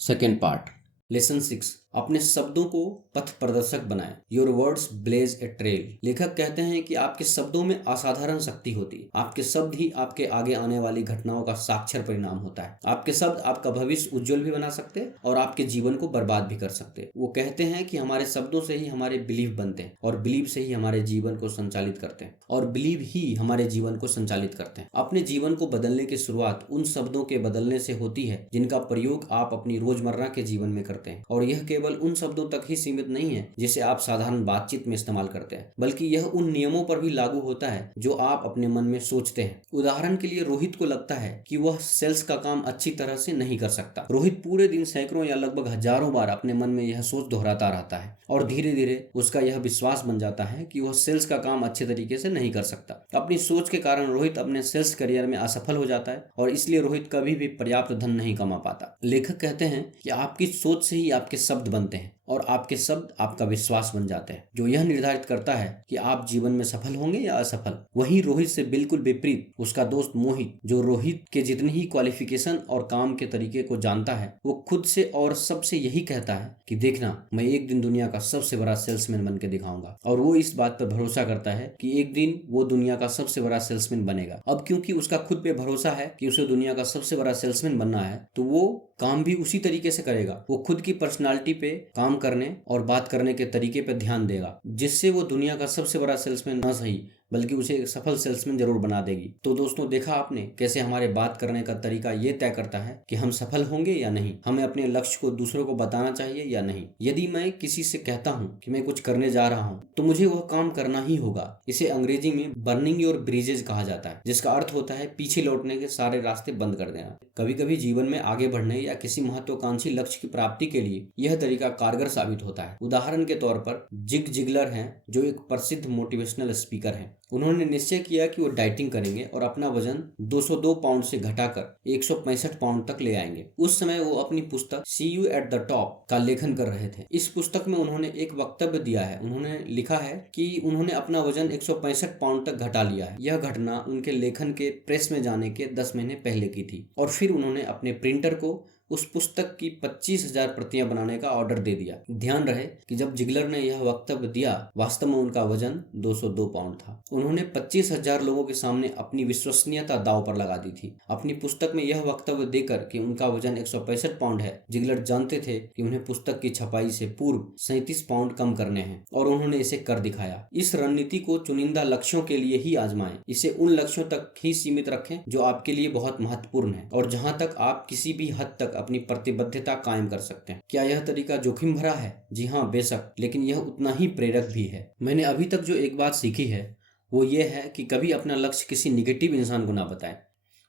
Second part. Lesson 6। अपने शब्दों को पथ प्रदर्शक बनाएं। Your words blaze a trail. लेखक कहते हैं कि आपके शब्दों में असाधारण शक्ति होती है। आपके शब्द ही आपके आगे आने वाली घटनाओं का साक्षर परिणाम होता है। आपके शब्द आपका भविष्य उज्जवल भी बना सकते हैं और आपके जीवन को बर्बाद भी कर सकते हैं। वो कहते हैं कि हमारे शब्दों से ही हमारे बिलीव बनते हैं और बिलीव से ही हमारे जीवन को संचालित करते हैं और बिलीव ही हमारे जीवन को संचालित करते हैं। अपने जीवन को बदलने की शुरुआत उन शब्दों के बदलने से होती है जिनका प्रयोग आप अपनी रोजमर्रा के जीवन में करते हैं। और यह केवल उन शब्दों तक ही सीमित नहीं है जिसे आप साधारण बातचीत में इस्तेमाल करते हैं, बल्कि यह उन नियमों पर भी लागू होता है जो आप अपने मन में सोचते हैं। उदाहरण के लिए, रोहित को लगता है कि वह सेल्स का काम अच्छी तरह से नहीं कर सकता। रोहित पूरे दिन सैकड़ों या लगभग हजारों बार अपने मन में यह सोच दोहराता रहता है और धीरे धीरे उसका यह विश्वास बन जाता है कि वह सेल्स का काम अच्छे तरीके से नहीं कर सकता। अपनी सोच के कारण रोहित अपने सेल्स करियर में असफल हो जाता है और इसलिए रोहित कभी भी पर्याप्त धन नहीं कमा पाता। लेखक कहते हैं कि आपकी सोच से ही आपके शब्द बनते हैं और आपके शब्द आपका विश्वास बन जाते हैं, जो यह निर्धारित करता है कि आप जीवन में सफल होंगे या असफल। वहीं रोहित से बिल्कुल विपरीत उसका दोस्त मोहित, जो रोहित के जितनी ही क्वालिफिकेशन और काम के तरीके को जानता है, वो खुद से और सबसे यही कहता है कि देखना, मैं एक दिन दुनिया का सबसे बड़ा सेल्समैन बन के दिखाऊंगा। और वो इस बात पर भरोसा करता है कि एक दिन वो दुनिया का सबसे बड़ा सेल्समैन बनेगा। अब क्योंकि उसका खुद पे भरोसा है कि उसे दुनिया का सबसे बड़ा सेल्समैन बनना है, तो वो काम भी उसी तरीके से करेगा। वो खुद की पर्सनालिटी पे काम करने और बात करने के तरीके पे ध्यान देगा, जिससे वो दुनिया का सबसे बड़ा सेल्समैन ना सही बल्कि उसे एक सफल सेल्समैन जरूर बना देगी। तो दोस्तों, देखा आपने कैसे हमारे बात करने का तरीका ये तय करता है कि हम सफल होंगे या नहीं। हमें अपने लक्ष्य को दूसरों को बताना चाहिए या नहीं। यदि मैं किसी से कहता हूँ कि मैं कुछ करने जा रहा हूँ, तो मुझे वह काम करना ही होगा। इसे अंग्रेजी में बर्निंग योर ब्रिजेज कहा जाता है, जिसका अर्थ होता है पीछे लौटने के सारे रास्ते बंद कर देना। कभी कभी जीवन में आगे बढ़ने या किसी महत्वाकांक्षी लक्ष्य की प्राप्ति के लिए यह तरीका कारगर साबित होता है। उदाहरण के तौर पर जिग जिगलर हैं, जो एक प्रसिद्ध मोटिवेशनल स्पीकर हैं। उन्होंने निश्चय किया कि वो डाइटिंग करेंगे और अपना वजन 202 पाउंड से घटाकर 165 पाउंड तक ले आएंगे। उस समय वो अपनी पुस्तक सी यू एट द टॉप का लेखन कर रहे थे। इस पुस्तक में उन्होंने एक वक्तव्य दिया है। उन्होंने लिखा है कि उन्होंने अपना वजन 165 पाउंड तक घटा लिया है। यह घटना उनके लेखन के प्रेस में जाने के 10 महीने पहले की थी और फिर उन्होंने अपने प्रिंटर को उस पुस्तक की 25,000 प्रतियां बनाने का ऑर्डर दे दिया। ध्यान रहे कि जब जिगलर ने यह वक्तव्य दिया, वास्तव में उनका वजन 202 पाउंड था। उन्होंने 25,000 लोगों के सामने अपनी विश्वसनीयता दांव पर लगा दी थी। अपनी पुस्तक में यह वक्तव्य देकर कि उनका वजन 165 पाउंड है, जिगलर जानते थे कि उन्हें पुस्तक की छपाई से पूर्व 37 पाउंड कम करने हैं और उन्होंने इसे कर दिखाया। इस रणनीति को चुनिंदा लक्ष्यों के लिए ही आजमाएं। इसे उन लक्ष्यों तक ही सीमित रखें जो आपके लिए बहुत महत्वपूर्ण है और जहां तक आप किसी भी हद तक अपनी प्रतिबद्धता कायम कर सकते हैं। क्या यह तरीका जोखिम भरा है? जी हाँ, बेशक, लेकिन यह उतना ही प्रेरक भी है। मैंने अभी तक जो एक बात सीखी है वो ये है कि कभी अपना लक्ष्य किसी निगेटिव इंसान को ना बताएं।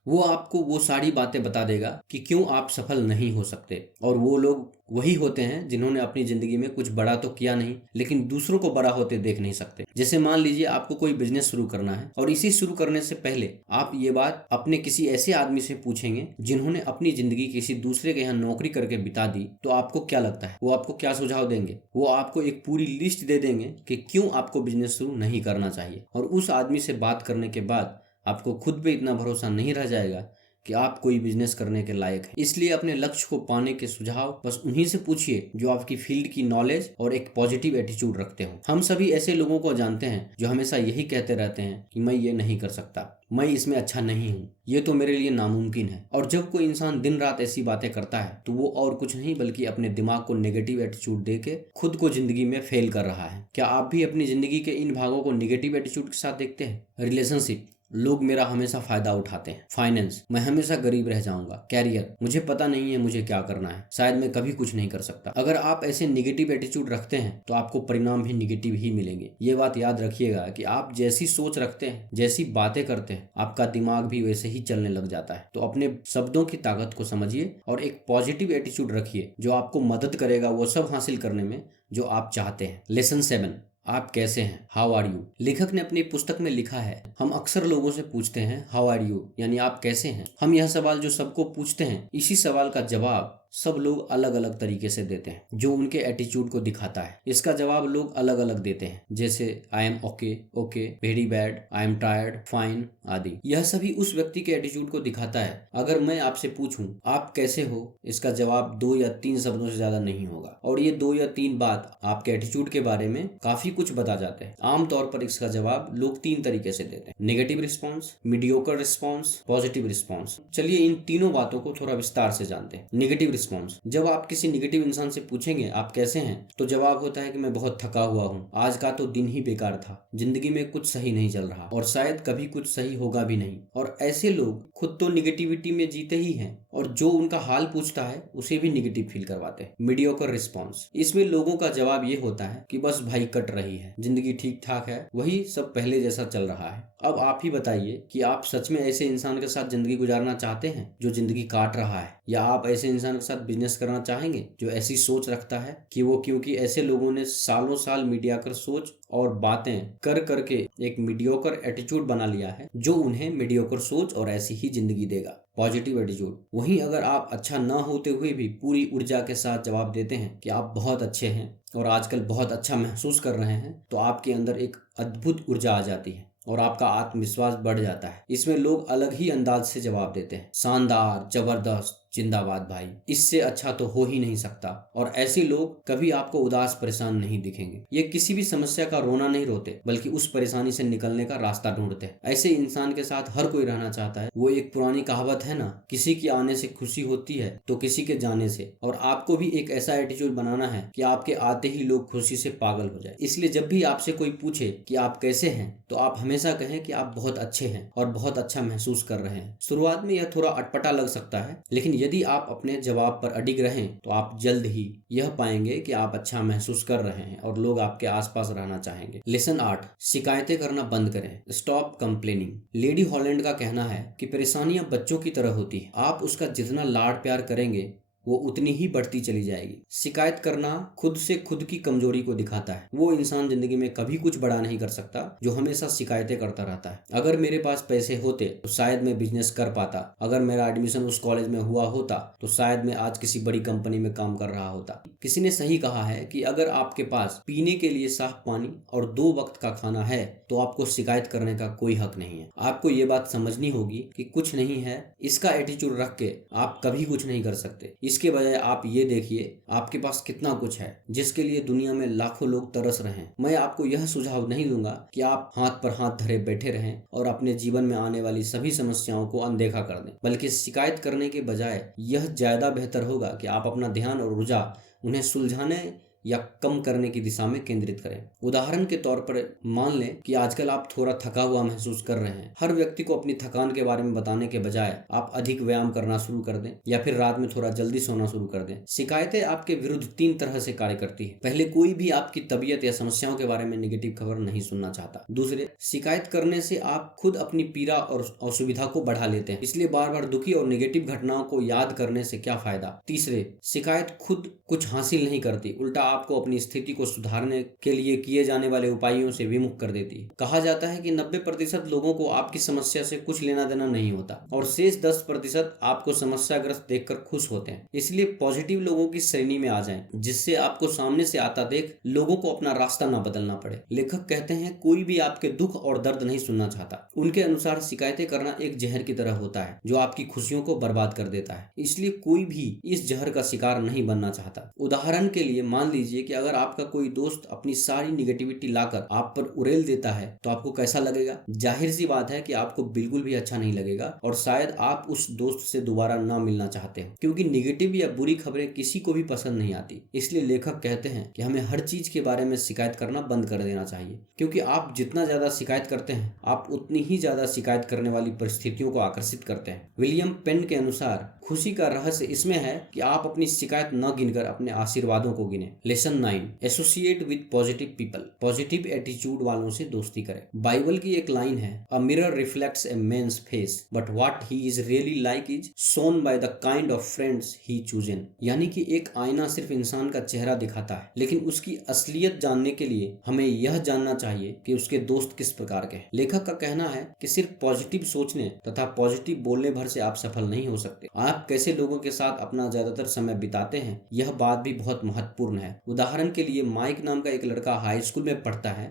वो आपको वो सारी बातें बता देगा कि क्यों आप सफल नहीं हो सकते। और वो लोग वही होते हैं जिन्होंने अपनी जिंदगी में कुछ बड़ा तो किया नहीं, लेकिन दूसरों को बड़ा होते देख नहीं सकते। जैसे मान लीजिए आपको कोई बिजनेस शुरू करना है और इसी शुरू करने से पहले आप ये बात अपने किसी ऐसे आदमी से पूछेंगे जिन्होंने अपनी जिंदगी किसी दूसरे के यहाँ नौकरी करके बिता दी, तो आपको क्या लगता है वो आपको क्या सुझाव देंगे? वो आपको एक पूरी लिस्ट दे देंगे कि क्यों आपको बिजनेस शुरू नहीं करना चाहिए। और उस आदमी से बात करने के बाद आपको खुद पे इतना भरोसा नहीं रह जाएगा कि आप कोई बिजनेस करने के लायक हैं। इसलिए अपने लक्ष्य को पाने के सुझाव बस उन्हीं से पूछिए जो आपकी फील्ड की नॉलेज और एक पॉजिटिव एटीट्यूड रखते हो। हम सभी ऐसे लोगों को जानते हैं जो हमेशा यही कहते रहते हैं कि मैं ये नहीं कर सकता, मैं इसमें अच्छा नहीं हूँ, ये तो मेरे लिए नामुमकिन है। और जब कोई इंसान दिन रात ऐसी बातें करता है तो वो और कुछ नहीं बल्कि अपने दिमाग को नेगेटिव एटीट्यूड देके खुद को जिंदगी में फेल कर रहा है। क्या आप भी अपनी जिंदगी के इन भागों को नेगेटिव एटीट्यूड के साथ देखते हैं? रिलेशनशिप, लोग मेरा हमेशा फायदा उठाते हैं। फाइनेंस, मैं हमेशा गरीब रह जाऊंगा। कैरियर, मुझे पता नहीं है मुझे क्या करना है, शायद मैं कभी कुछ नहीं कर सकता। अगर आप ऐसे निगेटिव एटीट्यूड रखते हैं तो आपको परिणाम भी निगेटिव ही मिलेंगे। ये बात याद रखिएगा कि आप जैसी सोच रखते हैं, जैसी बातें करते हैं, आपका दिमाग भी वैसे ही चलने लग जाता है। तो अपने शब्दों की ताकत को समझिए और एक पॉजिटिव एटीट्यूड रखिए जो आपको मदद करेगा वो सब हासिल करने में जो आप चाहते हैं। लेसन 7, आप कैसे हैं? How are you. लेखक ने अपनी पुस्तक में लिखा है, हम अक्सर लोगों से पूछते हैं हाउ आर यू, यानी आप कैसे हैं। हम यह सवाल जो सबको पूछते हैं, इसी सवाल का जवाब सब लोग अलग अलग तरीके से देते हैं, जो उनके एटीट्यूड को दिखाता है। इसका जवाब लोग अलग अलग देते हैं, जैसे I am okay, okay, very bad, I am tired, fine आदि। यह सभी उस व्यक्ति के एटीट्यूड को दिखाता है। अगर मैं आपसे पूछूं आप कैसे हो, इसका जवाब 2 या 3 शब्दों से ज्यादा नहीं होगा, और ये 2 या 3 बात आपके एटीट्यूड के बारे में काफी कुछ बता जाते हैं। आमतौर पर इसका जवाब लोग 3 तरीके से देते हैं: negative response, mediocre response, positive response. चलिए इन तीनों बातों को थोड़ा विस्तार से जानते हैं। नेगेटिव रिस्पॉन्स: जब आप किसी नेगेटिव इंसान से पूछेंगे आप कैसे हैं, तो जवाब होता है कि मैं बहुत थका हुआ हूँ, आज का तो दिन ही बेकार था, जिंदगी में कुछ सही नहीं चल रहा और शायद कभी कुछ सही होगा भी नहीं। और ऐसे लोग खुद तो निगेटिविटी में जीते ही हैं और जो उनका हाल पूछता है उसे भी निगेटिव फील करवाते हैं। मीडियोकर रिस्पॉन्स: इसमें लोगों का जवाब ये होता है कि बस भाई कट रही है, जिंदगी ठीक ठाक है, वही सब पहले जैसा चल रहा है। अब आप ही बताइए कि आप सच में ऐसे इंसान के साथ जिंदगी गुजारना चाहते हैं जो जिंदगी काट रहा है, या आप ऐसे इंसान के साथ बिजनेस करना चाहेंगे जो ऐसी सोच रखता है कि वो, क्योंकि ऐसे लोगों ने सालों साल मीडियाकर सोच और बातें कर करके एक मीडियोकर एटीट्यूड बना लिया है जो उन्हें मीडियोकर सोच और ऐसी ही जिंदगी देगा। पॉजिटिव एटीट्यूड: वहीं अगर आप अच्छा ना होते हुए भी पूरी ऊर्जा के साथ जवाब देते हैं कि आप बहुत अच्छे हैं और आजकल बहुत अच्छा महसूस कर रहे हैं, तो आपके अंदर एक अद्भुत ऊर्जा आ जाती है और आपका आत्मविश्वास बढ़ जाता है। इसमें लोग अलग ही अंदाज से जवाब देते हैं: शानदार, जबरदस्त, जिंदाबाद भाई, इससे अच्छा तो हो ही नहीं सकता। और ऐसे लोग कभी आपको उदास परेशान नहीं दिखेंगे। ये किसी भी समस्या का रोना नहीं रोते, बल्कि उस परेशानी से निकलने का रास्ता ढूंढते हैं। ऐसे इंसान के साथ हर कोई रहना चाहता है। वो एक पुरानी कहावत है ना, किसी के आने से खुशी होती है तो किसी के जाने से। और आपको भी एक ऐसा एटीट्यूड बनाना है कि आपके आते ही लोग खुशी से पागल हो जाए। इसलिए जब भी आपसे कोई पूछे कि आप कैसे हैं, तो आप हमेशा कहें कि आप बहुत अच्छे हैं और बहुत अच्छा महसूस कर रहे हैं। शुरुआत में यह थोड़ा अटपटा लग सकता है, लेकिन यदि आप अपने जवाब पर अडिग रहें तो आप जल्द ही यह पाएंगे कि आप अच्छा महसूस कर रहे हैं और लोग आपके आसपास रहना चाहेंगे। लेसन 8: शिकायतें करना बंद करें। Stop complaining. लेडी हॉलैंड का कहना है कि परेशानियां बच्चों की तरह होती है, आप उसका जितना लाड प्यार करेंगे वो उतनी ही बढ़ती चली जाएगी। शिकायत करना खुद से खुद की कमजोरी को दिखाता है। वो इंसान जिंदगी में कभी कुछ बड़ा नहीं कर सकता जो हमेशा शिकायतें करता रहता है। अगर मेरे पास पैसे होते तो शायद मैं बिजनेस कर पाता, अगर मेरा एडमिशन उस कॉलेज में हुआ होता तो शायद मैं आज किसी बड़ी कंपनी में काम कर रहा होता। किसी ने सही कहा है कि अगर आपके पास पीने के लिए साफ पानी और 2 वक्त का खाना है तो आपको शिकायत करने का कोई हक नहीं है। आपको ये बात समझनी होगी कि कुछ नहीं है, इसका एटीट्यूड रख के आप कभी कुछ नहीं कर सकते। इसके बजाय आप ये देखिए आपके पास कितना कुछ है जिसके लिए दुनिया में लाखों लोग तरस रहे हैं। मैं आपको यह सुझाव नहीं दूंगा कि आप हाथ पर हाथ धरे बैठे रहें और अपने जीवन में आने वाली सभी समस्याओं को अनदेखा कर दें, बल्कि शिकायत करने के बजाय यह ज्यादा बेहतर होगा कि आप अपना ध्यान और ऊर्जा उन्हें सुलझाने या कम करने की दिशा में केंद्रित करें। उदाहरण के तौर पर मान लें कि आजकल आप थोड़ा थका हुआ महसूस कर रहे हैं। हर व्यक्ति को अपनी थकान के बारे में बताने के बजाय आप अधिक व्यायाम करना शुरू कर दें या फिर रात में थोड़ा जल्दी सोना शुरू कर दें। शिकायतें आपके विरुद्ध 3 तरह से कार्य करती है। पहले, कोई भी आपकी तबीयत या समस्याओं के बारे में नेगेटिव खबर नहीं सुनना चाहता। दूसरे, शिकायत करने से आप खुद अपनी पीड़ा और असुविधा को बढ़ा लेते हैं, इसलिए बार बार दुखी और नेगेटिव घटनाओं को याद करने से क्या फायदा। तीसरे, शिकायत खुद कुछ हासिल नहीं करती, उल्टा आपको अपनी स्थिति को सुधारने के लिए किए जाने वाले उपायों से विमुख कर देती है। कहा जाता है कि 90% लोगों को आपकी समस्या से कुछ लेना देना नहीं होता और शेष 10% आपको समस्याग्रस्त देखकर खुश होते हैं। इसलिए पॉजिटिव लोगों की श्रेणी में आ जाएं, जिससे आपको सामने से आता देख लोगों को अपना रास्ता ना बदलना पड़े। लेखक कहते हैं, कोई भी आपके दुख और दर्द नहीं सुनना चाहता। उनके अनुसार शिकायतें करना एक जहर की तरह होता है जो आपकी खुशियों को बर्बाद कर देता है। इसलिए कोई भी इस जहर का शिकार नहीं बनना चाहता। उदाहरण के लिए मान लीजिए कि अगर आपका कोई दोस्त अपनी सारी निगेटिविटी लाकर आप पर उड़ेल देता है तो आपको कैसा लगेगा? जाहिर सी बात है कि आपको बिल्कुल भी अच्छा नहीं लगेगा और शायद आप उस दोस्त से दोबारा ना मिलना चाहते हो, क्योंकि निगेटिव या बुरी खबरें किसी को भी पसंद नहीं आती। इसलिए लेखक कहते हैं कि हमें हर चीज के बारे में शिकायत करना बंद कर देना चाहिए, क्योंकि आप जितना ज्यादा शिकायत करते हैं आप उतनी ही ज्यादा शिकायत करने वाली परिस्थितियों को आकर्षित करते हैं। विलियम पेन के अनुसार खुशी का रहस्य इसमें है कि आप अपनी शिकायत न गिनकर अपने आशीर्वादों को गिने। Lesson 9, associate with positive people, positive attitude वालों से दोस्ती करें। बाइबल की एक लाइन है, a mirror reflects a man's face but what he is really like is shown by the kind of friends he chosen. यानी कि एक आईना सिर्फ इंसान का चेहरा दिखाता है, लेकिन उसकी असलियत जानने के लिए हमें यह जानना चाहिए कि उसके दोस्त किस प्रकार के हैं। लेखक का कहना है कि सिर्फ पॉजिटिव सोचने तथा पॉजिटिव बोलने भर से आप सफल नहीं हो सकते। आप कैसे लोगों के साथ अपना ज्यादातर समय बिताते हैं, यह बात भी बहुत महत्वपूर्ण है। उदाहरण के लिए माइक नाम का एक लड़का हाई स्कूल में पढ़ता है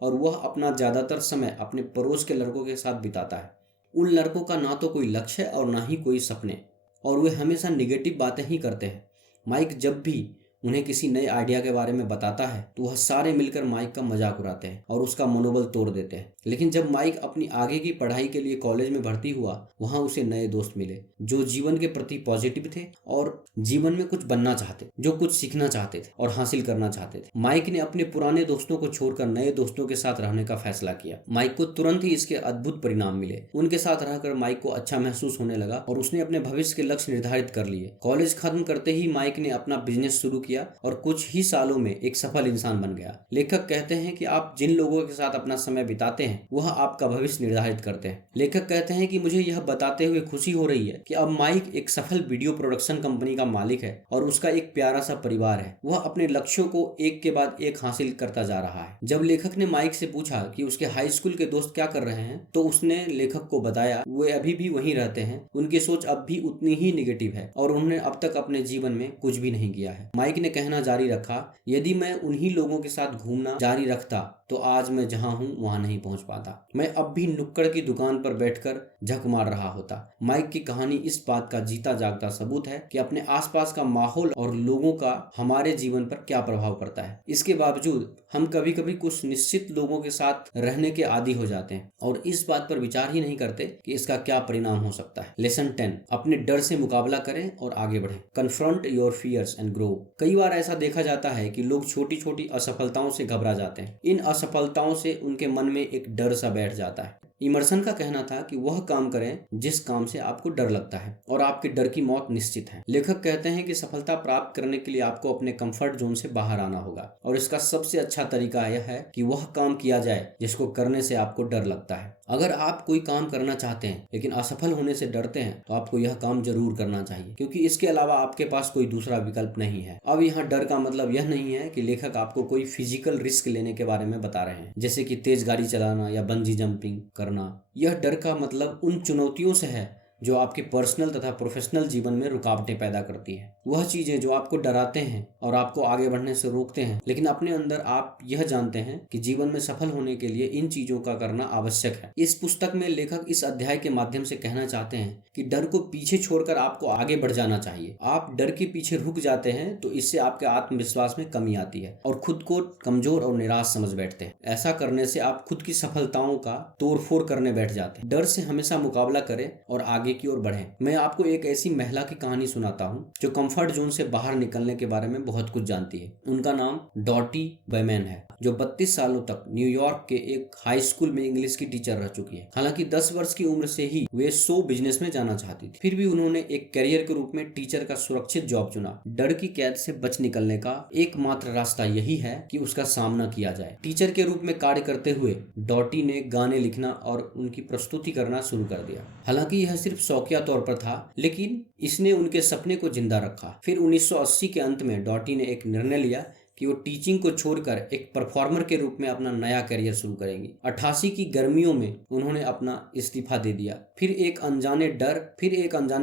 और वह अपना ज्यादातर समय अपने पड़ोस के लड़कों के साथ बिताता है। उन लड़कों का ना तो कोई लक्ष्य है और ना ही कोई सपने, और वे हमेशा निगेटिव बातें ही करते हैं। माइक जब भी उन्हें किसी नए आइडिया के बारे में बताता है तो वह सारे मिलकर माइक का मजाक उड़ाते हैं और उसका मनोबल तोड़ देते हैं। लेकिन जब माइक अपनी आगे की पढ़ाई के लिए कॉलेज में भर्ती हुआ, वहां उसे नए दोस्त मिले जो जीवन के प्रति पॉजिटिव थे और जीवन में कुछ बनना चाहते, जो कुछ सीखना चाहते थे और हासिल करना चाहते थे। माइक ने अपने पुराने दोस्तों को छोड़कर नए दोस्तों के साथ रहने का फैसला किया। माइक को तुरंत ही इसके अद्भुत परिणाम मिले। उनके साथ रहकर माइक को अच्छा महसूस होने लगा और उसने अपने भविष्य के लक्ष्य निर्धारित कर लिए। कॉलेज खत्म करते ही माइक ने अपना बिजनेस शुरू किया और कुछ ही सालों में एक सफल इंसान बन गया। लेखक कहते हैं कि आप जिन लोगों के साथ अपना समय बिताते हैं वह आपका भविष्य निर्धारित करते हैं। लेखक कहते हैं कि मुझे यह बताते हुए खुशी हो रही है कि अब माइक एक सफल वीडियो प्रोडक्शन कंपनी का मालिक है और उसका एक प्यारा सा परिवार है। वह अपने लक्ष्यों को एक के बाद एक हासिल करता जा रहा है। जब लेखक ने माइक से पूछा कि उसके हाई स्कूल के दोस्त क्या कर रहे हैं, तो उसने लेखक को बताया वे अभी भी वहीं रहते हैं, उनकी सोच अब भी उतनी ही निगेटिव है और उन्होंने अब तक अपने जीवन में कुछ भी नहीं किया है। माइक ने कहना जारी रखा, यदि मैं उन्हीं लोगों के साथ घूमना जारी रखता तो आज मैं जहां हूं वहां नहीं पहुंच पाता। मैं अब भी नुक्कड़ की दुकान पर बैठकर झक मार रहा होता। माइक की कहानी इस बात का जीता जागता सबूत है कि अपने आसपास का माहौल और लोगों का हमारे जीवन पर क्या प्रभाव पड़ता है। इसके बावजूद हम कभी कभी कुछ निश्चित लोगों के साथ रहने के आदी हो जाते हैं और इस बात पर विचार ही नहीं करते कि इसका क्या परिणाम हो सकता है। लेसन 10, अपने डर से मुकाबला करें और आगे बढ़ें। Confront your fears and grow. कई बार ऐसा देखा जाता है कि लोग छोटी छोटी असफलताओं से घबरा जाते हैं। इन असफलताओं से उनके मन में एक डर सा बैठ जाता है। इमर्सन का कहना था कि वह काम करें जिस काम से आपको डर लगता है और आपके डर की मौत निश्चित है। लेखक कहते हैं कि सफलता प्राप्त करने के लिए आपको अपने कंफर्ट जोन से बाहर आना होगा और इसका सबसे अच्छा तरीका यह है कि वह काम किया जाए जिसको करने से आपको डर लगता है। अगर आप कोई काम करना चाहते हैं लेकिन असफल होने से डरते हैं तो आपको यह काम जरूर करना चाहिए, क्योंकि इसके अलावा आपके पास कोई दूसरा विकल्प नहीं है। अब यहाँ डर का मतलब यह नहीं है कि लेखक आपको कोई फिजिकल रिस्क लेने के बारे में बता रहे हैं, जैसे कि तेज गाड़ी चलाना या बंजी जंपिंग करना। यह डर का मतलब उन चुनौतियों से है जो आपके पर्सनल तथा प्रोफेशनल जीवन में रुकावटें पैदा करती है। वह चीजें जो आपको डराते हैं और आपको आगे बढ़ने से रोकते हैं, लेकिन अपने अंदर आप यह जानते हैं कि जीवन में सफल होने के लिए इन चीजों का करना आवश्यक है। इस पुस्तक में लेखक इस अध्याय के माध्यम से कहना चाहते हैं कि डर को पीछे छोड़कर आपको आगे बढ़ जाना चाहिए। आप डर के पीछे रुक जाते हैं तो इससे आपके आत्मविश्वास में कमी आती है और खुद को कमजोर और निराश समझ बैठते हैं। ऐसा करने से आप खुद की सफलताओं का तोड़फोड़ करने बैठ जाते हैं। डर से हमेशा मुकाबला करें और आगे की ओर बढ़ें। मैं आपको एक ऐसी महिला की कहानी सुनाता हूँ जो कंफर्ट जोन से बाहर निकलने के बारे में बहुत कुछ जानती है। उनका नाम डॉटी बेमैन है, जो 32 सालों तक न्यूयॉर्क के एक हाई स्कूल में इंग्लिश की टीचर रह चुकी है। हालांकि 10 वर्ष की उम्र से ही वे शो बिजनेस में जाना चाहती थी, फिर भी उन्होंने एक करियर के रूप में टीचर का सुरक्षित जॉब चुना। डर की कैद से बच निकलने का एकमात्र रास्ता यही है कि उसका सामना किया जाए। टीचर के रूप में कार्य करते हुए डॉटी ने गाने लिखना और उनकी प्रस्तुति करना शुरू कर दिया। हालांकि यह सिर्फ शौकिया तौर पर था, लेकिन इसने उनके सपने को जिंदा रखा। फिर 1980 के अंत में डॉटी ने एक निर्णय लिया कि वो टीचिंग को छोड़कर एक परफॉर्मर के रूप में अपना नया करियर शुरू करेंगी। 88 की गर्मियों में उन्होंने अपना इस्तीफा दे दिया। फिर एक अनजाने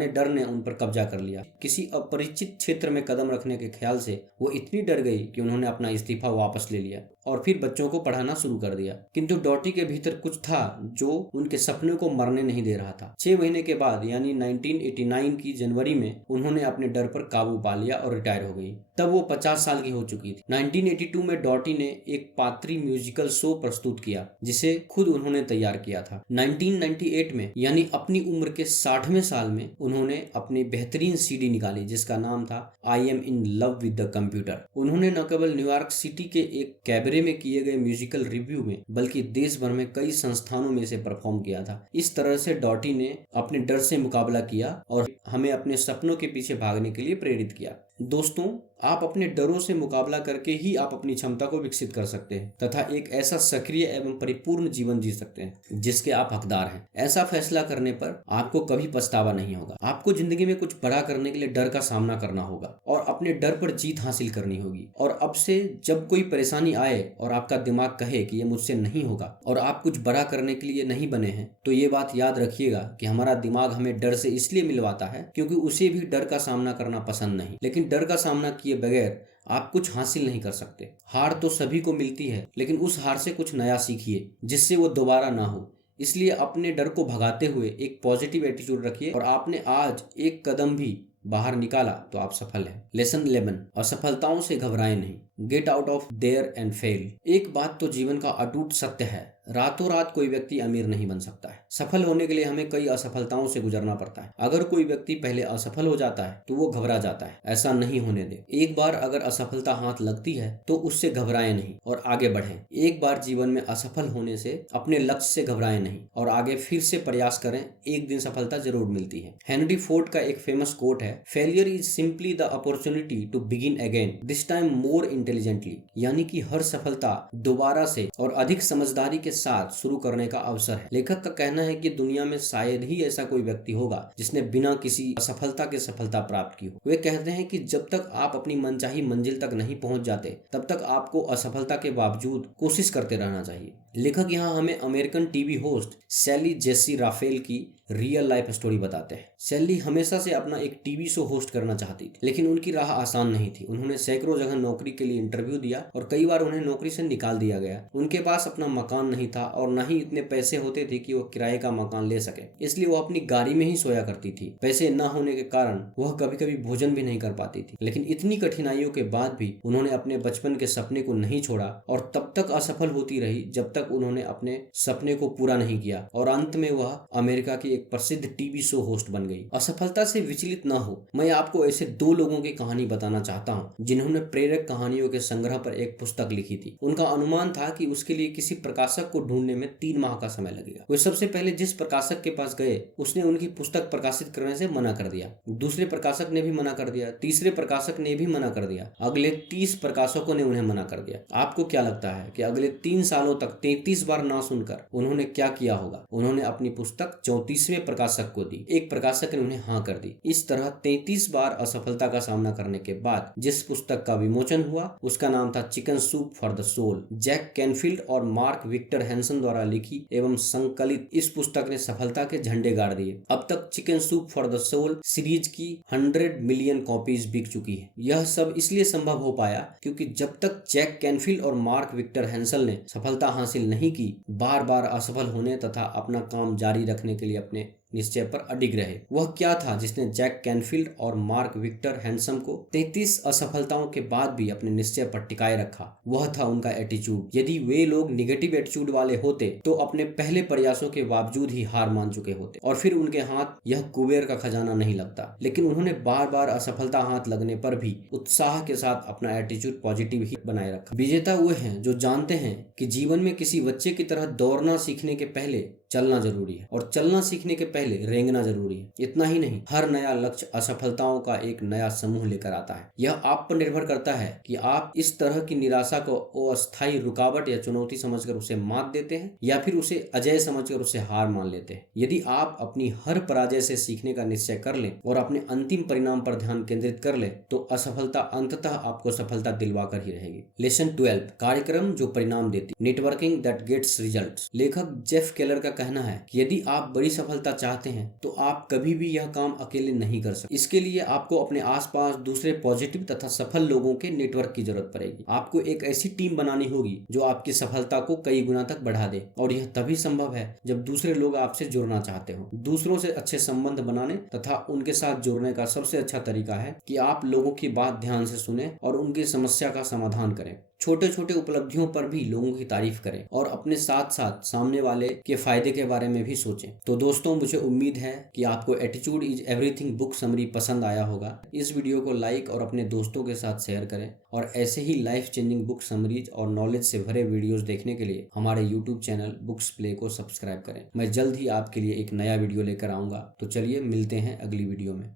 डर ने उन पर कब्जा कर लिया। किसी अपरिचित क्षेत्र में कदम रखने के ख्याल से वो इतनी डर गई कि उन्होंने अपना इस्तीफा वापस ले लिया और फिर बच्चों को पढ़ाना शुरू कर दिया। किंतु डॉटी के भीतर कुछ था जो उनके सपने को मरने नहीं दे रहा था। 6 महीने के बाद यानी 1989 की जनवरी में उन्होंने अपने डर पर काबू पा लिया और रिटायर हो गई। तब वो 50 साल की हो चुकी थी। 1982 में डॉटी ने एक पात्री म्यूजिकल शो प्रस्तुत किया जिसे खुद उन्होंने तैयार किया था। 1998 में यानी अपनी उम्र के 60वें साल में उन्होंने अपनी बेहतरीन सीडी निकाली जिसका नाम था I am in love with the computer. उन्होंने न केवल न्यूयॉर्क सिटी के एक कैबरे में किए गए म्यूजिकल रिव्यू में बल्कि देश भर में कई संस्थानों में इसे परफॉर्म किया था। इस तरह से डॉटी ने अपने डर से मुकाबला किया और हमें अपने सपनों के पीछे भागने के लिए प्रेरित किया। दोस्तों, आप अपने डरों से मुकाबला करके ही आप अपनी क्षमता को विकसित कर सकते हैं तथा एक ऐसा सक्रिय एवं परिपूर्ण जीवन जी सकते हैं जिसके आप हकदार हैं। ऐसा फैसला करने पर आपको कभी पछतावा नहीं होगा। आपको जिंदगी में कुछ बड़ा करने के लिए डर का सामना करना होगा और अपने डर पर जीत हासिल करनी होगी। और अब से जब कोई परेशानी आए और आपका दिमाग कहे कि ये मुझसे नहीं होगा और आप कुछ बड़ा करने के लिए नहीं बने हैं, तो ये बात याद रखिएगा कि हमारा दिमाग हमें डर से इसलिए मिलवाता है क्योंकि उसे भी डर का सामना करना पसंद नहीं। लेकिन डर का सामना किए बगैर आप कुछ हासिल नहीं कर सकते। हार तो सभी को मिलती है, लेकिन उस हार से कुछ नया सीखिए जिससे वो दोबारा ना हो। इसलिए अपने डर को भगाते हुए एक पॉजिटिव एटीट्यूड रखिए और आपने आज एक कदम भी बाहर निकाला तो आप सफल हैं। लेसन 11, असफलताओं से घबराएं नहीं। Get out of their and fail. एक बात तो जीवन का अटूट सत्य है, रातों रात कोई व्यक्ति अमीर नहीं बन सकता है। सफल होने के लिए हमें कई असफलताओं से गुजरना पड़ता है। अगर कोई व्यक्ति पहले असफल हो जाता है तो वो घबरा जाता है। ऐसा नहीं होने दे। एक बार अगर असफलता हाथ लगती है तो उससे घबराएं नहीं और आगे बढ़ें। एक बार जीवन में असफल होने से अपने लक्ष्य से घबराएं नहीं और आगे फिर से प्रयास करें। एक दिन सफलता जरूर मिलती है। हेनरी फोर्ड का एक फेमस कोट है, failure is simply the opportunity to begin again, this time more intelligently. यानी कि हर सफलता दोबारा से और अधिक समझदारी के साथ शुरू करने का अवसर है। लेखक का कहना है कि दुनिया में शायद ही ऐसा कोई व्यक्ति होगा जिसने बिना किसी असफलता के सफलता प्राप्त की हो। वे कहते हैं कि जब तक आप अपनी मनचाही मंजिल तक नहीं पहुंच जाते तब तक आपको असफलता के बावजूद कोशिश करते रहना चाहिए। लेखक यहाँ हमें अमेरिकन टीवी होस्ट सैली जेसी राफेल की रियल लाइफ स्टोरी बताते हैं। सैली हमेशा से अपना एक टीवी शो होस्ट करना चाहती थी, लेकिन उनकी राह आसान नहीं थी। उन्होंने सैकड़ों जगह नौकरी के लिए इंटरव्यू दिया और कई बार उन्हें नौकरी से निकाल दिया गया। उनके पास अपना मकान नहीं था और न ही इतने पैसे होते थे कि वो किराए का मकान ले सके, इसलिए वो अपनी गाड़ी में ही सोया करती थी। पैसे न होने के कारण वह कभी कभी भोजन भी नहीं कर पाती थी। लेकिन इतनी कठिनाइयों के बाद भी उन्होंने अपने बचपन के सपने को नहीं छोड़ा और तब तक असफल होती रही जब तक उन्होंने अपने सपने को पूरा नहीं किया और अंत में वह अमेरिका की एक प्रसिद्ध टीवी शो होस्ट बन गई। असफलता से विचलित न हो। मैं आपको ऐसे दो लोगों की कहानी बताना चाहता हूँ जिन्होंने प्रेरक कहानियों के संग्रह पर एक पुस्तक लिखी थी। उनका अनुमान था कि उसके लिए किसी प्रकाशक को ढूंढने में 3 माह का समय लगेगा। वे सबसे पहले जिस प्रकाशक के पास गए उसने उनकी पुस्तक प्रकाशित करने से मना कर दिया। दूसरे प्रकाशक ने भी मना कर दिया। तीसरे प्रकाशक ने भी मना कर दिया। अगले 30 प्रकाशकों ने उन्हें मना कर दिया। आपको क्या लगता है कि अगले 3 सालों तक 33 बार ना सुनकर उन्होंने क्या किया होगा? उन्होंने अपनी पुस्तक 34वें प्रकाशक को दी। एक प्रकाशक ने उन्हें हाँ कर दी। इस तरह 33 बार असफलता का सामना करने के बाद जिस पुस्तक का विमोचन हुआ उसका नाम था chicken soup for the soul. Jack Canfield और मार्क विक्टर हैंसन द्वारा लिखी एवं संकलित इस पुस्तक ने सफलता के झंडे गाड़ दिए। अब तक chicken soup for the soul series की 100 मिलियन कॉपीज बिक चुकी है। यह सब इसलिए संभव हो पाया क्योंकि जब तक जैक कैनफील्ड और मार्क विक्टर हैंसल ने सफलता हासिल नहीं की, बार बार असफल होने तथा अपना काम जारी रखने के लिए अपने निश्चय पर अडिग रहे। वह क्या था जिसने जैक कैनफील्ड और मार्क विक्टर हैंसम को 33 असफलताओं के बाद भी अपने निश्चय पर टिकाए रखा? वह था उनका एटीट्यूड। यदि वे लोग निगेटिव एटीट्यूड वाले होते तो अपने पहले प्रयासों के बावजूद ही हार मान चुके होते और फिर उनके हाथ यह कुबेर का खजाना नहीं लगता। लेकिन उन्होंने बार बार असफलता हाथ लगने पर भी उत्साह के साथ अपना एटीट्यूड पॉजिटिव ही बनाए रखा। विजेता वो हैं जो जानते हैं कि जीवन में किसी बच्चे की तरह दौड़ना सीखने के पहले चलना जरूरी है और चलना सीखने के पहले रेंगना जरूरी है। इतना ही नहीं, हर नया लक्ष्य असफलताओं का एक नया समूह लेकर आता है। यह आप पर निर्भर करता है कि आप इस तरह की निराशा को अस्थायी रुकावट या चुनौती समझकर उसे मात देते हैं या फिर उसे अजय समझकर उसे हार मान लेते हैं। यदि आप अपनी हर पराजय से सीखने का निश्चय कर लें और अपने अंतिम परिणाम पर ध्यान केंद्रित कर लें तो असफलता अंततः आपको सफलता दिलवा कर ही रहेगी। लेसन 12, कार्यक्रम जो परिणाम देती, नेटवर्किंग दैट गेट्स रिजल्ट्स। लेखक जेफ केलर का कहना है कि यदि आप बड़ी सफलता चाहते हैं तो आप कभी भी यह काम अकेले नहीं कर सकते। इसके लिए आपको अपने आसपास दूसरे पॉजिटिव तथा सफल लोगों के नेटवर्क की जरूरत पड़ेगी। आपको एक ऐसी टीम बनानी होगी जो आपकी सफलता को कई गुना तक बढ़ा दे और यह तभी संभव है जब दूसरे लोग आपसे जुड़ना चाहते हो। दूसरों से अच्छे संबंध बनाने तथा उनके साथ जुड़ने का सबसे अच्छा तरीका है कि आप लोगों की बात ध्यान से सुने और उनकी समस्या का समाधान करें। छोटे छोटे उपलब्धियों पर भी लोगों की तारीफ करें और अपने साथ साथ सामने वाले के फायदे के बारे में भी सोचें। तो दोस्तों, मुझे उम्मीद है कि आपको attitude is everything book summary पसंद आया होगा। इस वीडियो को लाइक और अपने दोस्तों के साथ शेयर करें और ऐसे ही लाइफ चेंजिंग बुक समरीज और नॉलेज से भरे वीडियोस देखने के लिए हमारे यूट्यूब चैनल बुक्स प्ले को सब्सक्राइब करें। मैं जल्द ही आपके लिए एक नया वीडियो लेकर आऊंगा। तो चलिए मिलते हैं अगली वीडियो में।